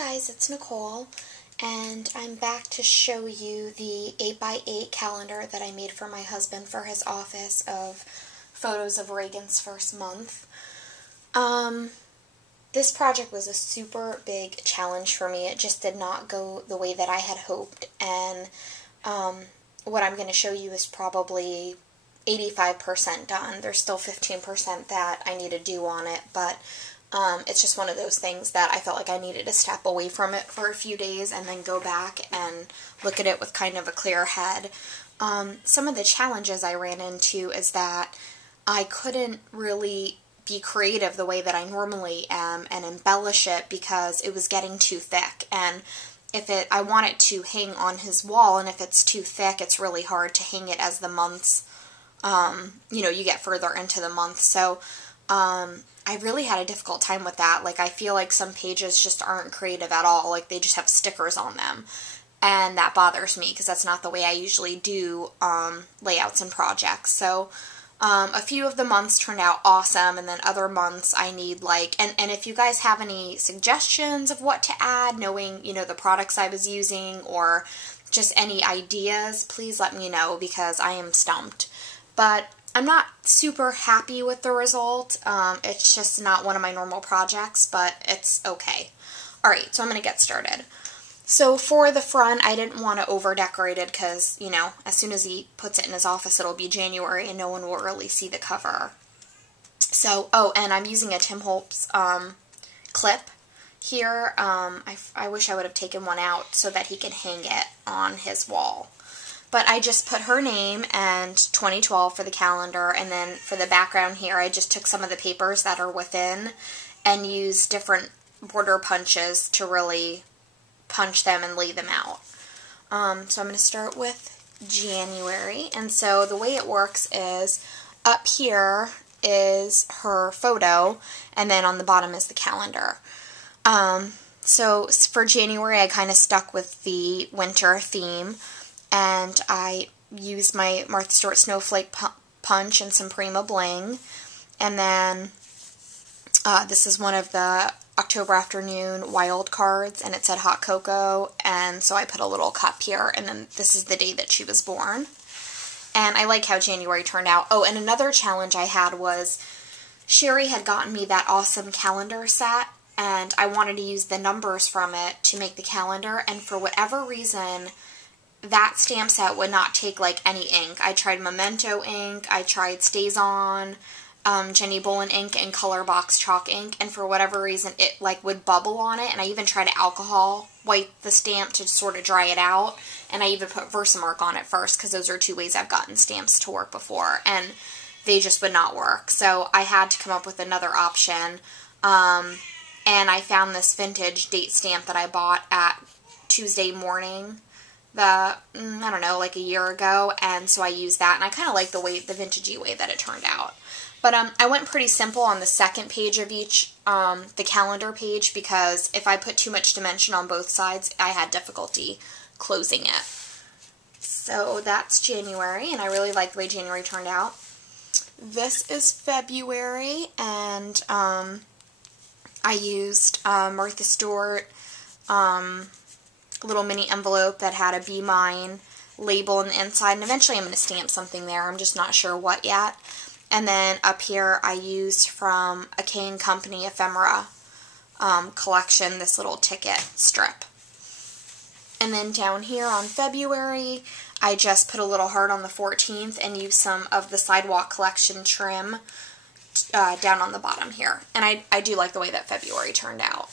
guys, it's Nicole, and I'm back to show you the 8x8 calendar that I made for my husband for his office of photos of Reagan's first month. This project was a super big challenge for me. It just did not go the way that I had hoped, and what I'm going to show you is probably 85% done. There's still 15% that I need to do on it, but it's just one of those things that I felt like I needed to step away from it for a few days and then go back and look at it with kind of a clear head. Some of the challenges I ran into is that I couldn't really be creative the way that I normally am and embellish it because it was getting too thick. And I want it to hang on his wall, and if it's too thick, it's really hard to hang it as the months, you get further into the month. So, I really had a difficult time with that. Like, I feel like some pages just aren't creative at all. Like, they just have stickers on them. And that bothers me because that's not the way I usually do layouts and projects. So, a few of the months turned out awesome, and then other months I need, and if you guys have any suggestions of what to add, knowing, the products I was using, or just any ideas, please let me know because I am stumped. But I'm not super happy with the result. It's just not one of my normal projects, but it's okay. Alright, so I'm going to get started. So for the front, I didn't want to over-decorate it because, as soon as he puts it in his office, it'll be January and no one will really see the cover. So, and I'm using a Tim Holtz clip here. I wish I would have taken one out so that he can hang it on his wall. But I just put her name and 2012 for the calendar, and then for the background here, I just took some of the papers that are within and used different border punches to really punch them and lay them out. So I'm going to start with January, and so the way it works is up here is her photo, and then on the bottom is the calendar. So for January, I kind of stuck with the winter theme, and I used my Martha Stewart Snowflake punch and some Prima Bling. And then this is one of the October Afternoon wild cards, and it said hot cocoa, and so I put a little cup here, and then this is the day that she was born. And I like how January turned out. Oh, and another challenge I had was Sherry had gotten me that awesome calendar set, and I wanted to use the numbers from it to make the calendar, and for whatever reason, that stamp set would not take, any ink. I tried Memento ink, I tried StazOn, Jenny Bolin ink, and Colorbox chalk ink, and for whatever reason, it, would bubble on it, and I even tried to alcohol wipe the stamp to sort of dry it out, and I even put Versamark on it first, because those are two ways I've gotten stamps to work before, and they just would not work. So I had to come up with another option, and I found this vintage date stamp that I bought at Tuesday Morning, I don't know, a year ago, and so I used that, and I kind of like the vintagey way that it turned out. But I went pretty simple on the second page of each, the calendar page, because if I put too much dimension on both sides, I had difficulty closing it. So that's January, and I really like the way January turned out. This is February, and I used Martha Stewart, little mini envelope that had a Be Mine label on the inside, and eventually I'm going to stamp something there. I'm just not sure what yet. And then up here I used from a K & Company ephemera collection this little ticket strip. And then down here on February, I just put a little heart on the 14th and used some of the Sidewalk Collection trim down on the bottom here. And I do like the way that February turned out.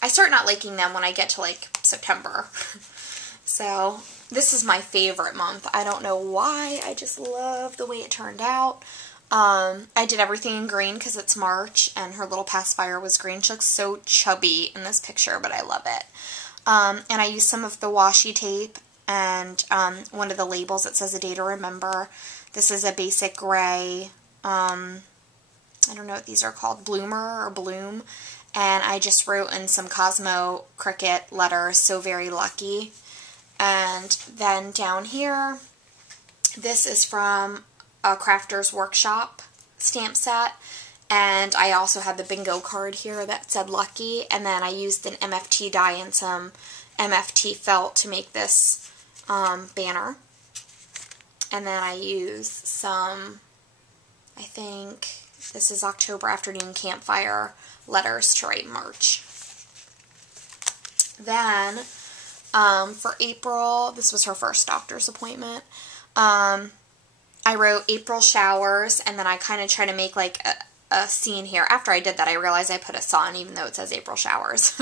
I start not liking them when I get to, September. So, this is my favorite month. I don't know why. I just love the way it turned out. I did everything in green because it's March, and her little pacifier was green. She looks so chubby in this picture, but I love it. And I used some of the washi tape and one of the labels that says A Day to Remember. This is a basic gray, I don't know what these are called, Bloomer or Bloom. And I just wrote in some Cosmo Cricut letters, So Very Lucky. And then down here, this is from a Crafter's Workshop stamp set, And I also had the bingo card here that said Lucky, and then I used an MFT die and some MFT felt to make this banner. And then I used some, I think this is October Afternoon Campfire letters to write March. Then for April, this was her first doctor's appointment, I wrote April showers, and then I kind of try to make like a scene here. After I did that, I realized I put a sun, even though it says April showers.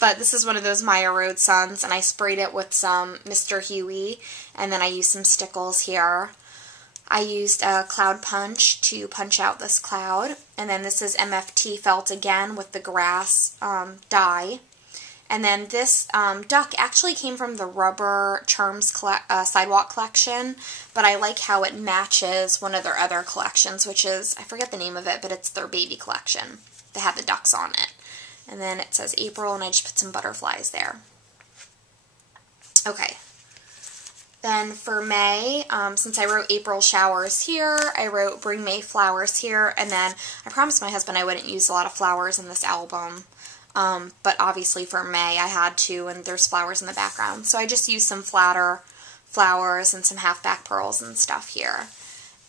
But this is one of those Maya Road suns, and I sprayed it with some Mr. Huey, and then I used some stickles here. I used a cloud punch to punch out this cloud, and then this is MFT felt again with the grass dye. And then this duck actually came from the Rubber Charms Sidewalk collection, but I like how it matches one of their other collections, which is, I forget the name of it, but it's their baby collection. They have the ducks on it. And then it says April, and I just put some butterflies there. Okay. Then for May, since I wrote April showers here, I wrote Bring May flowers here, and then I promised my husband I wouldn't use a lot of flowers in this album. But obviously for May I had to, and there's flowers in the background. So I just used some flatter flowers and some half-back pearls and stuff here.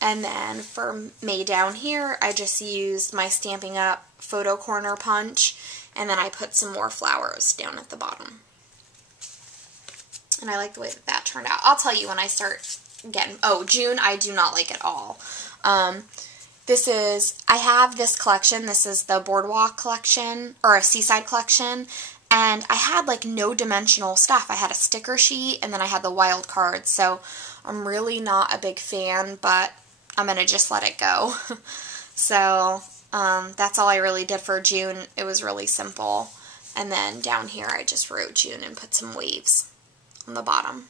And then for May down here, I just used my Stampin' Up! Photo Corner punch, and then I put some more flowers down at the bottom. And I like the way that that turned out. I'll tell you when I start getting, oh, June I do not like at all. This is, I have this collection, this is the Boardwalk collection, or a Seaside collection, and I had like no dimensional stuff. I had a sticker sheet, and then I had the wild cards, so I'm really not a big fan, but I'm going to just let it go. So, that's all I really did for June. It was really simple. And then down here I just wrote June and put some waves on the bottom.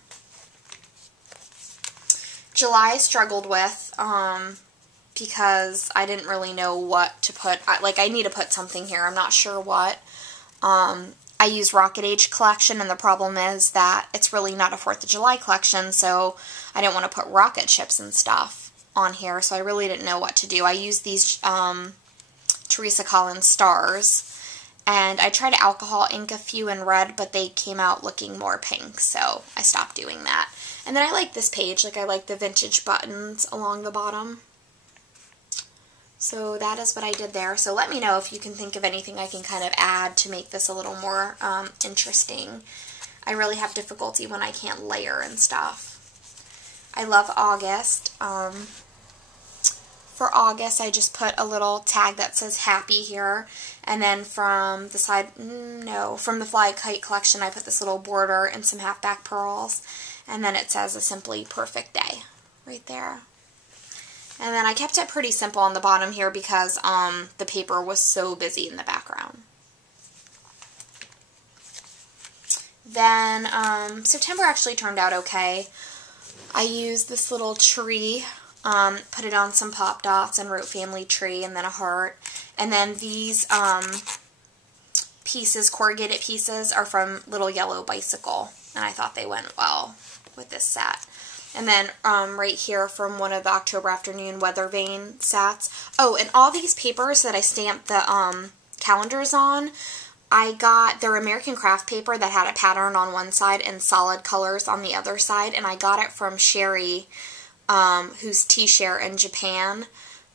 July I struggled with, because I didn't really know what to put. Like, I need to put something here. I'm not sure what. I use Rocket Age collection, and the problem is that it's really not a 4th of July collection, so I didn't want to put rocket ships and stuff on here, so I really didn't know what to do. I used these Teresa Collins stars, and I tried to alcohol ink a few in red, but they came out looking more pink, so I stopped doing that. And then I like this page. Like, I like the vintage buttons along the bottom. So that is what I did there. So let me know if you can think of anything I can kind of add to make this a little more interesting. I really have difficulty when I can't layer and stuff. I love August. For August, I just put a little tag that says happy here. And then from the side, from the Fly Kite collection, I put this little border and some half-back pearls. And then it says a Simply Perfect Day right there. And then I kept it pretty simple on the bottom here because the paper was so busy in the background. Then September actually turned out okay. I used this little tree, put it on some pop dots and wrote family tree and then a heart. And then these pieces, corrugated pieces, are from Little Yellow Bicycle. And I thought they went well with this set. And then right here from one of the October Afternoon Weather Vane sets. Oh, and all these papers that I stamped the calendars on, I got their American Craft paper that had a pattern on one side and solid colors on the other side. And I got it from Sherry, who's T-Share in Japan,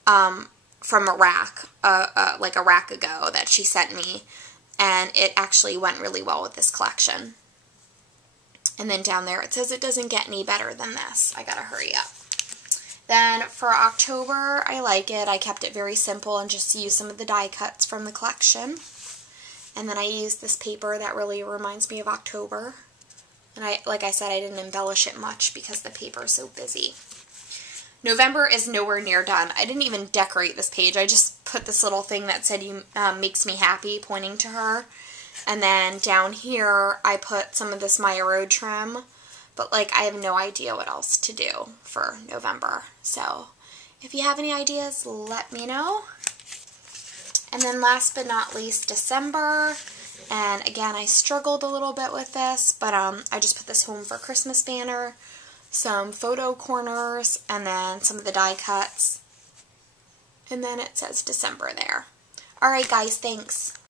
from a rack, like a rack ago that she sent me. And it actually went really well with this collection. And then down there it says it doesn't get any better than this. I gotta hurry up. Then for October, I like it. I kept it very simple and just used some of the die cuts from the collection. And then I used this paper that really reminds me of October. And like I said, I didn't embellish it much because the paper is so busy. November is nowhere near done. I didn't even decorate this page. I just put this little thing that said you makes me happy, pointing to her. And then down here, I put some of this Maya Road trim, but like I have no idea what else to do for November. So if you have any ideas, let me know. And then last but not least, December. And again, I struggled a little bit with this, but I just put this Home for Christmas banner, some photo corners, and then some of the die cuts. And then it says December there. Alright guys, thanks.